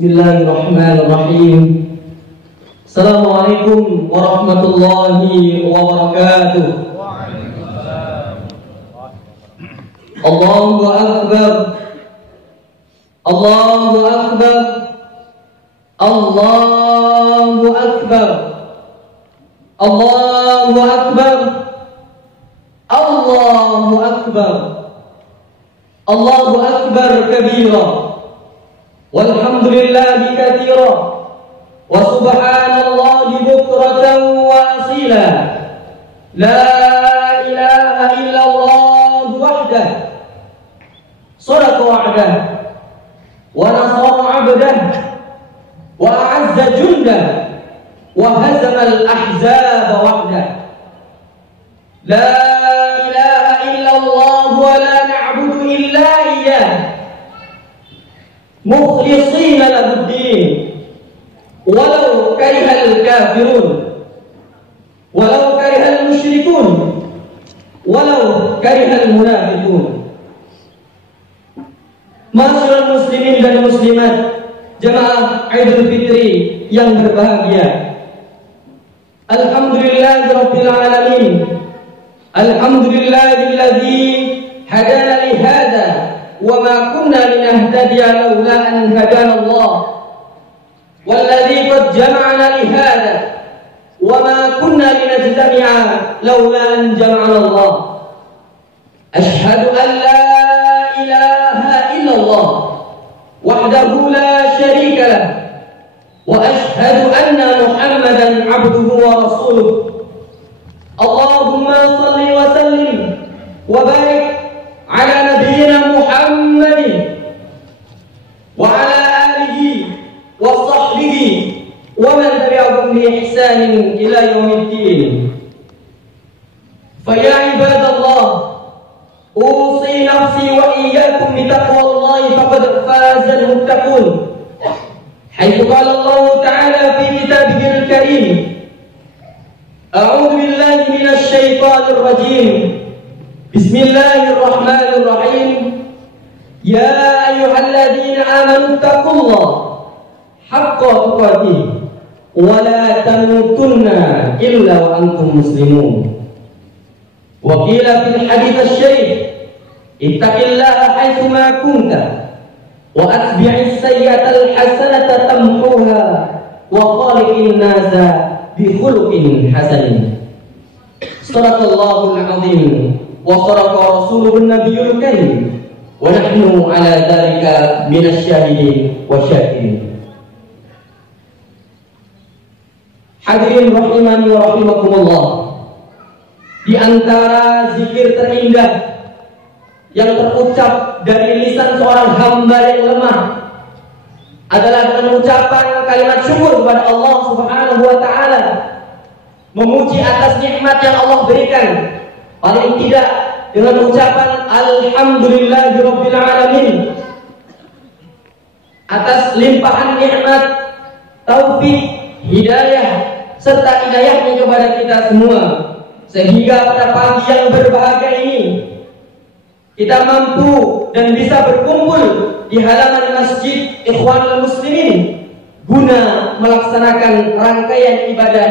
Bismillahirrahmanirrahim. Assalamualaikum warahmatullahi wabarakatuh. Allahu akbar. Allahu akbar. Allahu akbar. Allahu akbar. Allahu akbar. Allahu akbar kabira. Walhamdulillahi katsira. Wa subhanallahi bukratan wa asila. La ilaha illallah wahdah. Sadaqa wa'dah. Wa nasara 'abdah. Wa a'azza jundah. Wa hazama al-ahzaba wahdah. La ilaha illallah wa la na'budu illa iyyah. Mukhlishina lahu-d-din. Walau karihal kafirun. Walau karihal musyrikun. Walau karihal munafiqun. Ma'asyiral muslimin dan muslimat, jemaah Idul Fitri yang berbahagia. Alhamdulillahirabbil alamin. Alhamdulillahilladzi hadana li hadza wa ma kunna linahtadiya laula an hadana Allah. Walladzi qad jama'ana li hadza wa ma kunna linajtami'a laula an jama'ana Allah. Ashhadu an la ilaha illallah wahdahu la syarika lah wa ashhadu anna Muhammadan 'abduhu wa rasuluh. Allahumma salli wa sallim wa barik ala nabiyyina Muhammadin wa ala alihi wa sahbihi wa man tabi'ahum bi ihsanin ila yaumiddin. Fa ya ibadallah, usi nafsi wa iyyakum bi taqwallahi faqad faza al-muttaqun. Haitsu qala Allah ta'ala fi kitabihil karim, a'udzu billahi minasy syaithanir rajim. Bismillahirrahmanirrahim. Ya ayyuhalladzina amanu taqullaha haqqa tuqatih wa la tamutunna illa wa antum muslimun. Wa qila fil hadits asy-syarif, ittaqillaha haitsu ma kunta wa atbi'is sayyi'atal hasanata tamhuha wa khaliqin nasa bi khuluqin hasanin. Shadaqallahul 'azim wa shadaqa rasuluhun nabiyyul karim wa nahnu 'ala dzalika minasy syahidin wa syakirin. Hadirin rahimani wa rahimakumullah, di antara zikir terindah yang terucap dari lisan seorang hamba yang lemah adalah dengan ucapan kalimat syukur kepada Allah Subhanahu wa ta'ala, memuji atas nikmat yang Allah berikan, paling tidak dengan ucapan alhamdulillahirabbil alamin atas limpahan nikmat, taufik, hidayah serta hidayahnya kepada kita semua, sehingga pada pagi yang berbahagia ini kita mampu dan bisa berkumpul di halaman Masjid Ikhwanul Muslimin guna melaksanakan rangkaian ibadah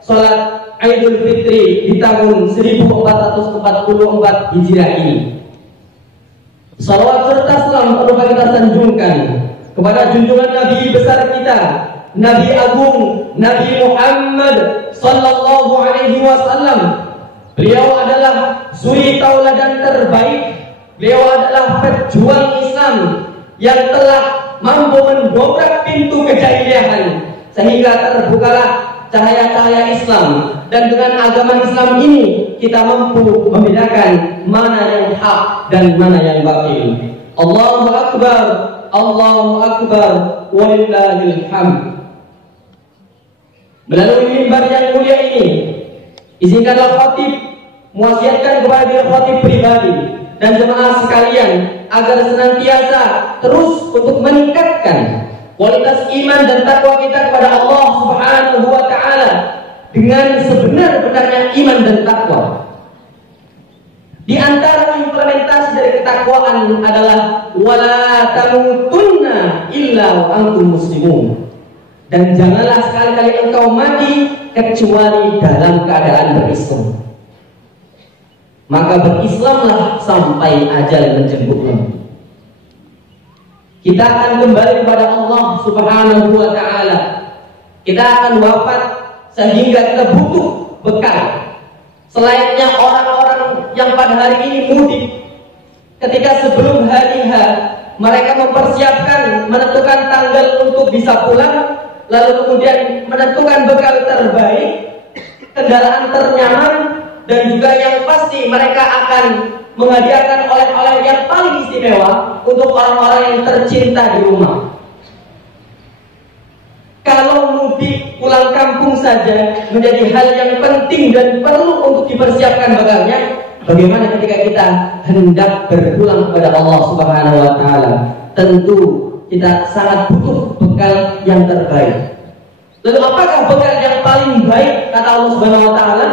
salat Idul Fitri di tahun 1444 Hijriah ini. Salawat serta salam perlu kita sanjungkan kepada junjungan Nabi besar kita, Nabi Agung, Nabi Muhammad sallallahu alaihi wasallam. Beliau adalah suri tauladan terbaik. Beliau adalah pejuang Islam yang telah mampu mendobrak pintu kejahiliahan sehingga terbukalah cahaya-cahaya Islam, dan dengan agama Islam ini kita mampu membedakan mana yang hak dan mana yang batil. Allahu akbar, Allahu akbar, walillahil hamd. Melalui mimbar yang mulia ini, izinkanlah khatib mewasiatkan kepada diri khatib pribadi dan jemaah sekalian agar senantiasa terus untuk meningkatkan kualitas iman dan takwa kita kepada Allah Subhanahu wa ta'ala dengan sebenar-benarnya iman dan takwa. Di antara implementasi dari ketakwaan adalah wala tamutunna illa wa antum muslimun. Dan janganlah sekali-kali engkau mati kecuali dalam keadaan berislam. Maka berislamlah sampai ajal menjemputmu. Kita akan kembali kepada Allah Subhanahu wa ta'ala. Kita akan wafat sehingga kita butuh bekal. Selayaknya orang-orang yang pada hari ini mudik, ketika sebelum hari H mereka mempersiapkan, menentukan tanggal untuk bisa pulang, lalu kemudian menentukan bekal terbaik, kendaraan ternyaman, dan juga yang pasti mereka akan menghadiahkan oleh-oleh yang paling istimewa untuk orang-orang yang tercinta di rumah. Kalau mudik pulang kampung saja menjadi hal yang penting dan perlu untuk dipersiapkan bekalnya, bagaimana ketika kita hendak berpulang kepada Allah Subhanahu wa ta'ala? Tentu kita sangat butuh bekal yang terbaik. Lalu apakah bekal yang paling baik kata Allah Subhanahu wa ta'ala?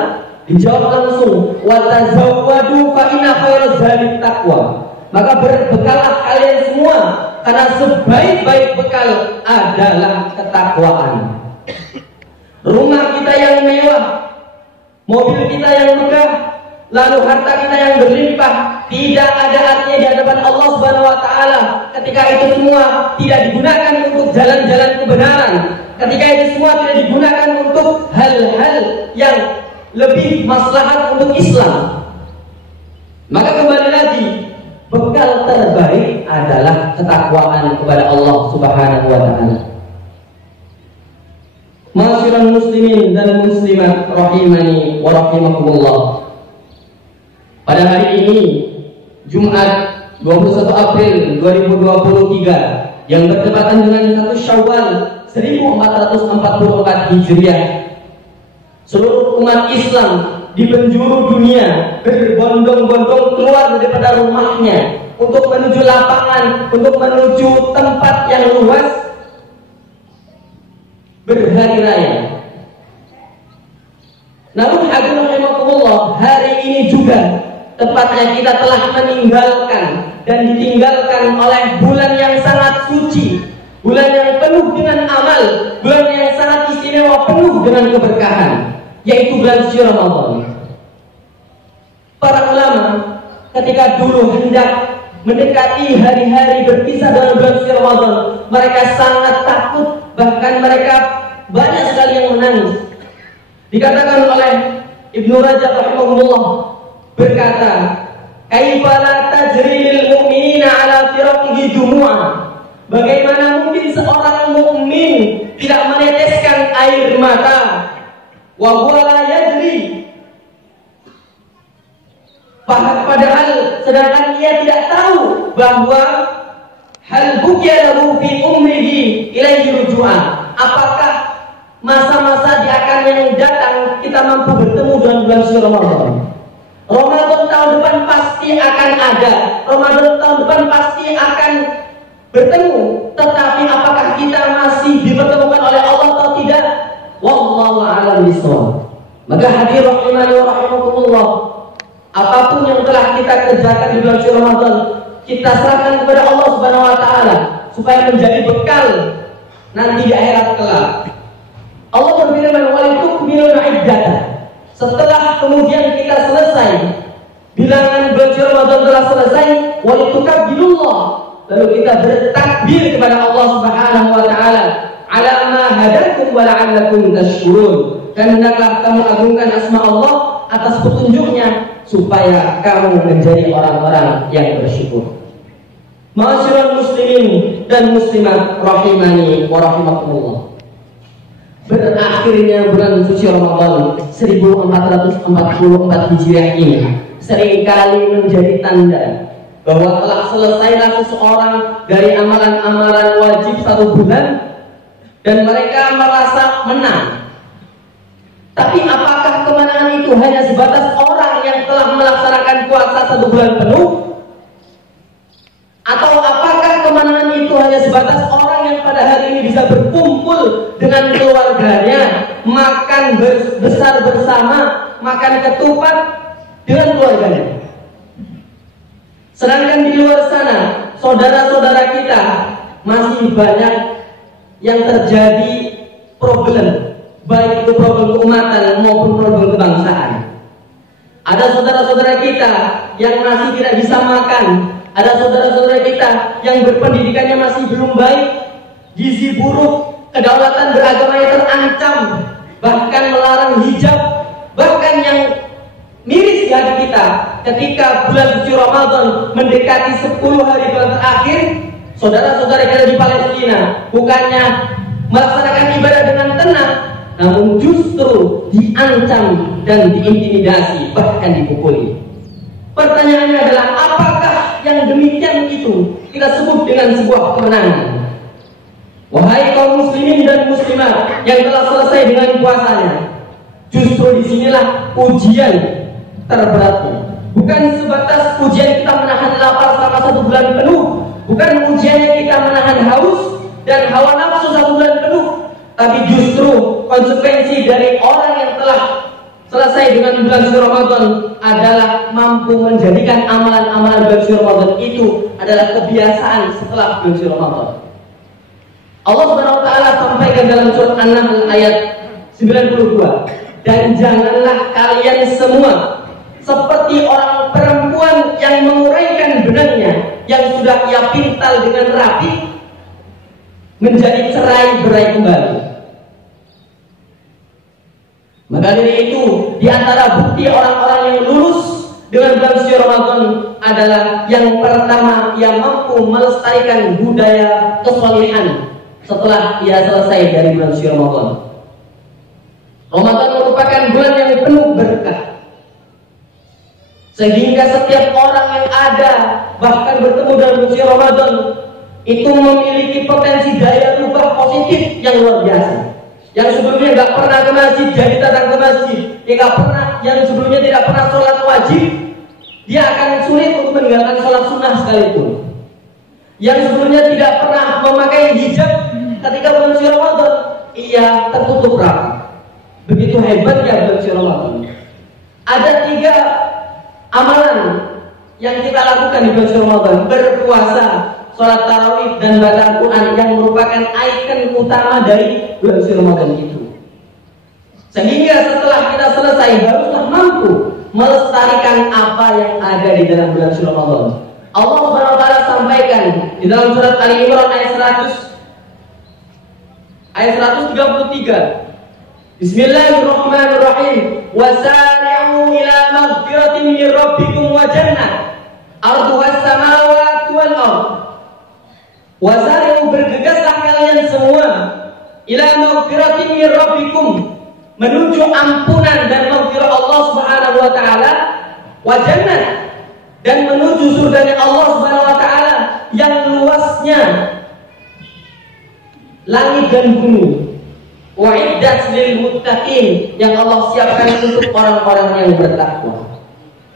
Dijawab langsung, wa tazawwadu fa inna khairaz zadi taqwa. Maka berbekalah kalian semua, karena sebaik-baik bekal adalah ketakwaan. Rumah kita yang mewah, mobil kita yang megah, lalu harta kita yang berlimpah, tidak ada artinya di hadapan Allah Subhanahu wa ta'ala ketika itu semua tidak digunakan untuk jalan-jalan kebenaran, ketika itu semua tidak digunakan untuk hal-hal yang lebih maslahat untuk Islam. Maka kembali lagi, bekal terbaik adalah ketakwaan kepada Allah Subhanahu wa ta'ala. Ma'asyiral muslimin dan muslimat rahimani wa rahimakumullah. Pada hari ini Jumat 21 April 2023 yang bertepatan dengan 1 Syawal 1444 Hijriah, seluruh umat Islam di penjuru dunia berbondong-bondong keluar daripada rumahnya untuk menuju lapangan, untuk menuju tempat yang luas berhari raya. Namun hadirin rahimakumullah, hari ini juga tepatnya kita telah meninggalkan dan ditinggalkan oleh bulan yang sangat suci, bulan yang penuh dengan amal, bulan yang sangat istimewa, penuh dengan keberkahan, yaitu bulan suci Ramadan. Para ulama ketika dulu hendak mendekati hari-hari berpisah dengan bulan suci Ramadan, mereka sangat takut, bahkan mereka banyak sekali yang menangis. Dikatakan oleh Ibnu Rajab rahimahullah berkata, "Kaifa la tajri lil mu'minina 'ala firaqihi dumu'a?" Bagaimana mungkin seorang mukmin tidak meneteskan air mata? Wa huwa la yajri. Padahal sedangkan ia tidak tahu bahwa hal bukiya lahu fi umrihi ilaihi rujua. Apakah masa-masa di akan yang datang kita mampu bertemu dengan bulan suci Ramadan? Ramadan tahun depan pasti akan ada, Ramadan tahun depan pasti akan bertemu, tetapi apakah kita masih dipertemukan oleh Allah atau tidak? Wallahu a'lam bishawab. Maka hadirin rahimani wa rahimakumullah, apapun yang telah kita kerjakan di bulan suci Ramadan, kita serahkan kepada Allah Subhanahu wa ta'ala supaya menjadi bekal nanti di akhirat kelak. Allah berfirman, "Wa litukmilul iddata." Setelah kemudian kita selesai, bilangan bulan suci Ramadan telah selesai, wa litukabbilullah, lalu kita bertakbir kepada Allah Subhanahu wa ta'ala, "Ala ma hadakum wa la'allakum tashkurun." Dan hendaklah kamu agungkan asma Allah atas petunjuknya supaya kamu menjadi orang-orang yang bersyukur. Ma'asyiral muslimin dan muslimat rahimani wa rahimakumullah. Berakhirnya bulan suci Ramadan 1444 Hijriah ini seringkali menjadi tanda bahwa telah selesailah seseorang dari amalan-amalan wajib 1 bulan dan mereka merasa menang. Tapi apakah kemenangan itu hanya sebatas orang yang telah melaksanakan puasa 1 bulan penuh? Atau apakah kemenangan itu hanya sebatas orang yang pada hari ini bisa berkumpul dengan keluarganya, makan besar bersama, makan ketupat dengan keluarganya? Sedangkan di luar sana, saudara-saudara kita masih banyak yang terjadi problem, baik itu problem keumatan maupun problem kebangsaan. Ada saudara-saudara kita yang masih tidak bisa makan, ada saudara-saudara kita yang berpendidikannya masih belum baik, gizi buruk, kedaulatan beragamanya terancam, bahkan melarang hijab, bahkan yang miris di hati kita ketika bulan suci Ramadan mendekati 10 hari bulan terakhir, saudara-saudara kita di Palestina bukannya melaksanakan ibadah dengan tenang, namun justru diancam dan diintimidasi, bahkan dipukuli. Pertanyaannya adalah, apakah yang demikian itu kita sebut dengan sebuah kemenangan? Wahai kaum muslimin dan muslimat yang telah selesai dengan puasanya, justru disinilah ujian terberatnya. Bukan sebatas ujian kita menahan lapar selama 1 bulan penuh, bukan ujiannya kita menahan haus dan hawa nafsu 1 bulan penuh, tapi justru konsekuensi dari orang yang telah selesai dengan bulan suci Ramadan adalah mampu menjadikan amalan-amalan bulan suci Ramadan itu adalah kebiasaan setelah bulan suci Ramadan. Allah Subhanahu wa taala sampaikan dalam surat An-Nahl ayat 92, dan janganlah kalian semua seperti orang perempuan yang menguraikan benangnya yang sudah ia pintal dengan rapi menjadi cerai-berai kembali. Maka dari itu, di antara bukti orang-orang yang lulus dengan bulan suci Ramadan adalah yang pertama, yang mampu melestarikan budaya kesalehan setelah ia selesai dari bulan suci Ramadan. Ramadan merupakan bulan yang penuh berkah, sehingga setiap orang yang ada bahkan bertemu dengan bulan suci Ramadan itu memiliki potensi daya rubah positif yang luar biasa. Yang sebelumnya nggak pernah ke masjid jadi datang ke masjid, yang sebelumnya tidak pernah sholat wajib, dia akan sulit untuk meninggalkan sholat sunnah sekalipun. Yang sebelumnya tidak pernah memakai hijab, ketika bulan suci Ramadan ia tertutup rapi. Begitu hebatnya bulan suci Ramadan. Ada 3 amalan yang kita lakukan di bulan suci Ramadan: berpuasa, sholat tarawih, dan baca Al-Quran, yang merupakan ikon utama dari bulan suci Ramadan itu. Sehingga setelah kita selesai haruslah mampu melestarikan apa yang ada di dalam bulan suci Ramadan. Allah Subhanahu wa taala sampaikan di dalam surat Ali Imran ayat 133. Bismillahirrahmanirrahim. Wasari'u ila maghfiratin min rabbikum wa jannah arduhas samawati wal ardh. Wasari'u, bergegaslah kalian semua, ila maghfiratin min rabbikum, menuju ampunan dan maghfirah Allah Subhanahu wa taala, wa jannah, dan menuju surganya Allah Subhanahu wa taala yang luasnya langit dan bumi. Wa'iddat lil muttaqin, yang Allah siapkan untuk orang-orang yang bertakwa.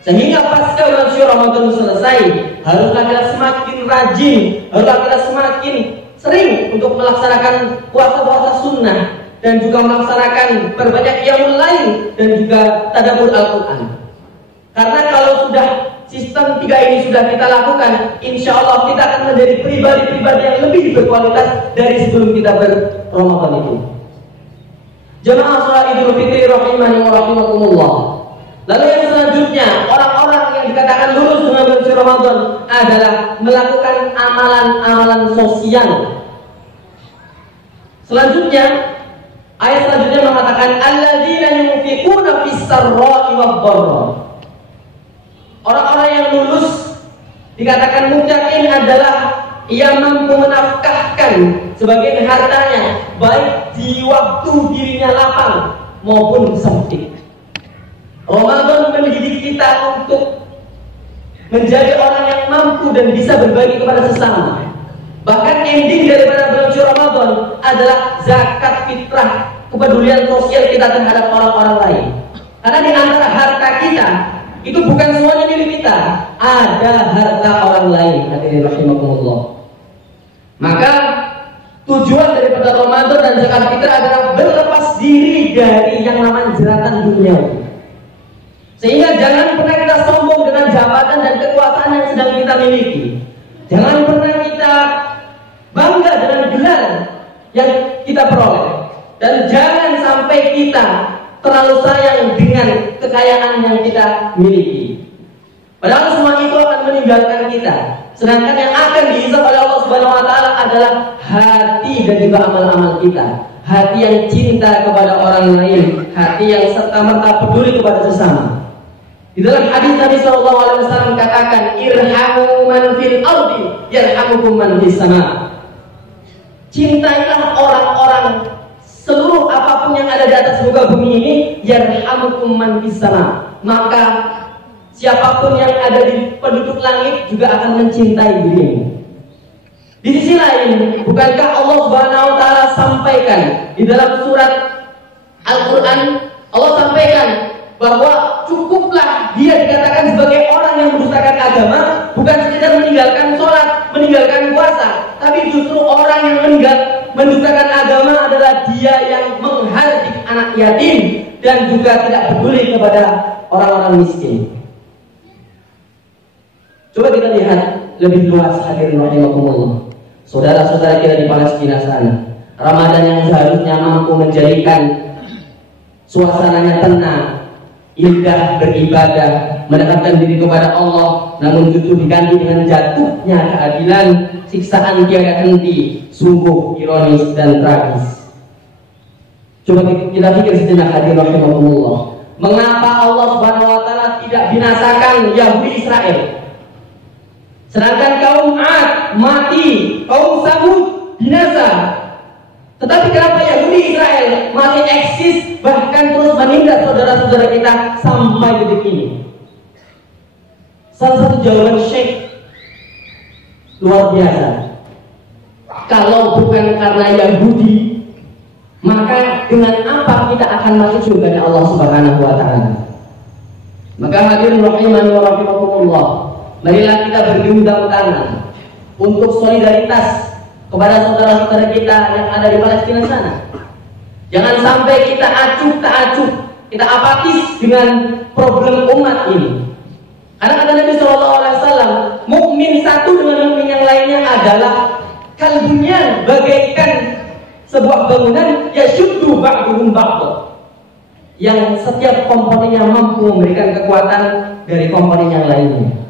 Sehingga pasca bulan suci Ramadan selesai, haruslah kita semakin rajin, haruslah kita semakin sering untuk melaksanakan puasa-puasa sunnah, dan juga melaksanakan berbanyak qiyamul lail dan juga tadabbur Al-Quran. Karena kalau sudah sistem 3 ini sudah kita lakukan, insya Allah kita akan menjadi pribadi-pribadi yang lebih berkualitas dari sebelum kita ber-Ramadan itu. Jemaah salat Idul Fitri rahimani wa rahimakumullah. Lalu yang selanjutnya, orang-orang yang dikatakan lulus dengan bulan suci Ramadan adalah melakukan amalan-amalan sosial. Selanjutnya, ayat selanjutnya mengatakan alladzina yunfiquna fis sarra'i wad dharra. Orang-orang yang lulus dikatakan muttaqin adalah ia mampu menafkahkan sebagian hartanya, baik di waktu dirinya lapang maupun sempit. Ramadan mendidik kita untuk menjadi orang yang mampu dan bisa berbagi kepada sesama. Bahkan ending daripada bulan suci Ramadan adalah zakat fitrah, kepedulian sosial kita terhadap orang-orang lain. Karena di antara harta kita itu bukan semuanya milik kita, ada harta orang lain. Hadirin rahimakumullah. Maka tujuan daripada Ramadan dan zakat fitrah adalah berlepas diri dari yang namanya jeratan dunia. Sehingga jangan pernah kita sombong dengan jabatan dan kekuasaan kekuasaan yang sedang kita miliki. Jangan pernah kita bangga dengan gelar yang kita peroleh, dan jangan sampai kita terlalu sayang dengan kekayaan yang kita miliki. Padahal semua itu akan meninggalkan kita. Sedangkan yang akan dihisab oleh Allah Subhanahu wa taala adalah hati dan juga amal-amal kita. Hati yang cinta kepada orang lain, hati yang serta-merta peduli kepada sesama. Di dalam hadis Nabi sallallahu alaihi wasallam katakan, irhamu man fil ardi yarhamukum man fis sama. Cintailah orang-orang, seluruh apapun yang ada di atas muka bumi ini, yarhamukum man fis sama. Maka siapapun yang ada di penduduk langit juga akan mencintai dirimu. Di sisi lain, bukankah Allah Subhanahu wa taala sampaikan di dalam surat Al-Qur'an, Allah sampaikan bahwa cukuplah dia dikatakan sebagai orang yang mendustakan agama, bukan sekedar meninggalkan sholat, meninggalkan puasa, tapi justru orang yang mendustakan agama adalah dia yang menghardik anak yatim dan juga tidak peduli kepada orang-orang miskin. Coba kita lihat lebih luas, hadirin rahimakumullah. Saudara-saudara kita di Palestina sana, Ramadan yang seharusnya mampu menjadikan suasananya tenang, indah beribadah, mendekatkan diri kepada Allah, namun justru diganti dengan jatuhnya keadilan, siksaan tiada henti, sungguh ironis dan tragis. Coba kita pikir sejenak, hadirin rahimakumullah. Mengapa Allah Subhanahu wa taala tidak binasakan Yahudi Israel? Sedangkan kaum Ad mati, kaum Samud binasa. Tetapi kenapa Yahudi Israel masih eksis, bahkan terus menindas saudara-saudara kita sampai detik ini? Salah satu jawaban Syekh luar biasa. Kalau bukan karena Yahudi, maka dengan apa kita akan masuk surga Allah Subhanahu wa taala? Maka hadirin rahimani wa rahimakumullah, marilah kita bergandeng tangan untuk solidaritas kepada saudara-saudara kita yang ada di Palestina sana. Jangan sampai kita acuh tak acuh, kita apatis dengan problem umat ini. Karena kata Nabi SAW, mukmin satu dengan mukmin yang lainnya adalah kalbunyan, bagaikan sebuah bangunan, yashuddu ba'duhum ba'd, yang setiap komponennya mampu memberikan kekuatan dari komponen yang lainnya.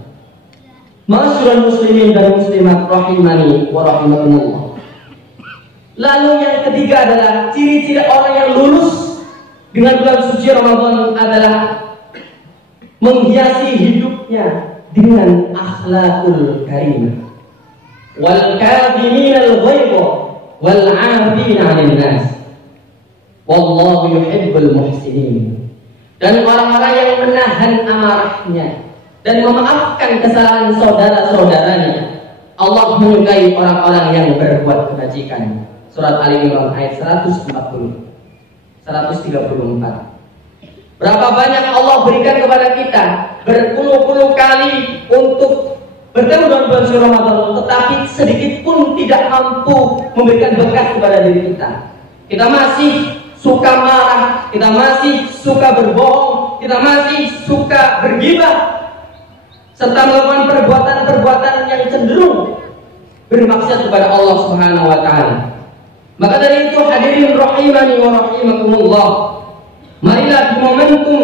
Ma'asyiral muslimin dan muslimat rahimani wa rahimakumullah. Lalu yang ketiga adalah ciri-ciri orang yang lulus dengan bulan suci Ramadan adalah menghiasi hidupnya dengan akhlakul karimah. Wal kadhiminal ghaidha wal 'afina 'anil nas. Wallahu yuhibbul muhsinin. Dan orang-orang yang menahan amarahnya dan memaafkan kesalahan saudara-saudaranya, Allah menyukai orang-orang yang berbuat kebajikan. Surat Ali Imran ayat 134. Berapa banyak Allah berikan kepada kita berpuluh-puluh kali untuk bertemu dengan bulan suci Ramadan, tetapi sedikit pun tidak mampu memberikan berkah kepada diri kita. Kita masih suka marah, kita masih suka berbohong, kita masih suka bergibah, serta melakukan perbuatan-perbuatan yang cenderung bermaksud kepada Allah Subhanahu wa taala. Maka dari itu hadirin rahimani wa rahimakumullah, marilah di momentum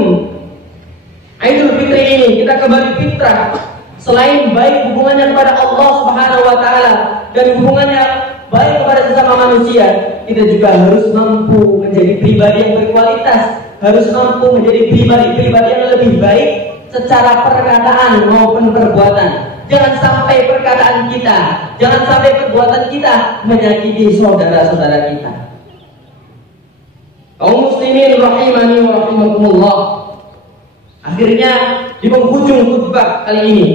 Idul Fitri ini kita kembali fitrah. Selain baik hubungannya kepada Allah Subhanahu wa taala dan hubungannya baik kepada sesama manusia, kita juga harus mampu menjadi pribadi yang berkualitas, harus mampu menjadi pribadi yang lebih baik secara perkataan maupun perbuatan. Jangan sampai perkataan kita, jangan sampai perbuatan kita menyakiti saudara-saudara kita. Kaum muslimin rahimani wa rahimakumullah, akhirnya di penghujung khutbah kali ini,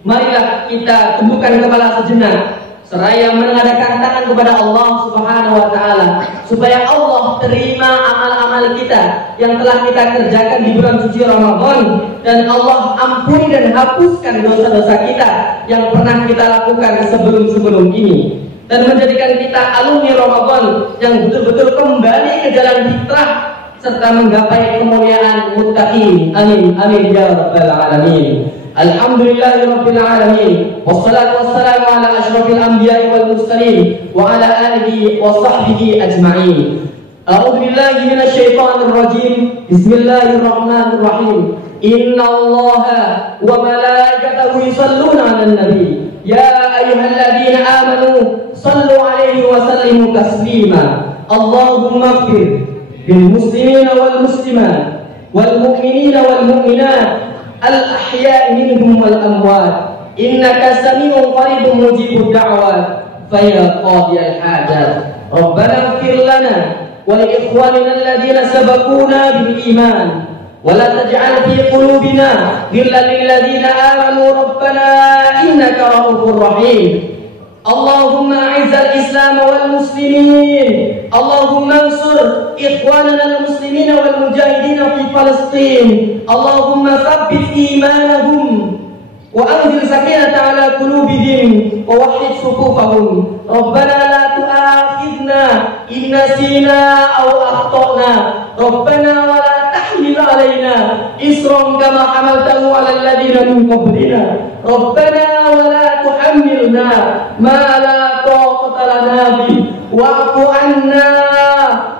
marilah kita tundukkan kepala sejenak seraya menengadahkan tangan kepada Allah Subhanahu wa taala supaya Allah terima amal-amal kita yang telah kita kerjakan di bulan suci Ramadan, dan Allah ampuni dan hapuskan dosa-dosa kita yang pernah kita lakukan sebelum-sebelum ini, dan menjadikan kita alumni Ramadan yang betul-betul kembali ke jalan fitrah serta menggapai kemuliaan muttaqin. Amin amin ya rabbal alamin. Alhamdulillahi Rabbil Alamin. Wassalatu wassalamu ala ashrafil anbiya'i wal mursalin wa ala alihi wa sahbihi ajma'in. A'udzu billahi minasy syaithanir rajim. Bismillahirrahmanirrahim. Innallaha wa malaikatahu yusholluna 'alan nabi. Ya ayyuhalladzina amanu shallu 'alaihi wa sallimu taslima. Allahumma ighfir lil muslimina wal muslimat wal mu'minina wal mu'minat al-ahya'i minhum wal amwat innaka sami'un qaribun mujibud da'wat fa ya qadiyal hajat rabbana ighfir lana wa li ikhwanina alladhina sabaquna bil iman wa la taj'al fi qulubina ghillan lil ladzina amanu rabbana innaka ra'ufur rahim. Allahumma a'izzal Islam wal muslimin. Allahumma ansur ikhwanana al muslimin wal mujahidin fi Palestin. Allahumma tsabbit imanahum wa anzil sakinata ala qulubihim wa wahhid sufufahum. Rabbana la tu'akhidna in nasina aw akhtana. Rabbana wa la tahmil alaina isran kama hamaltahu ala alladhina min qablina. Rabbana wa la tuhammilna ma la taqata lana bi wa'fu 'anna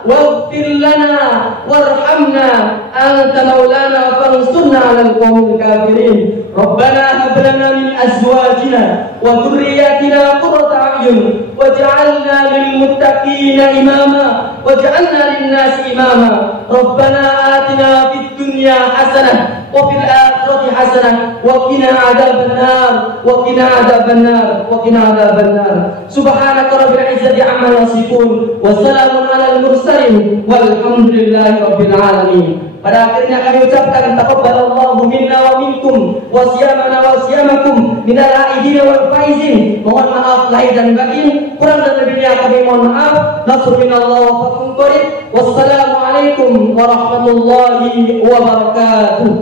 waghfir lana warhamna anta maulana fansurna 'alal qawmil kafirin. Rabbana hab lana min azwajina wa dhurriyyatina qurrata a'yun waj'alna lil muttaqina imama waj'alna lin nasi imama. Rabbana atina fid dunya hasanah wa fil akhirati hasanah wa qina adzabannar wa qina adzabannar wa qina adzabannar. Subhanaka rabbil izzati amma yasifun wa salamun alal mursalin walhamdulillahi rabbil alamin. Pada akhirnya kami ucapkan taqabbalallahu minna wa minkum wa siyamana wa siyamakum minal aidin wal faizin. Mohon maaf lahir dan batin, kurang dan lebihnya kami mohon maaf. Nasrul minallah wa fathun qarib. Wassalamualaikum warahmatullahi wabarakatuh.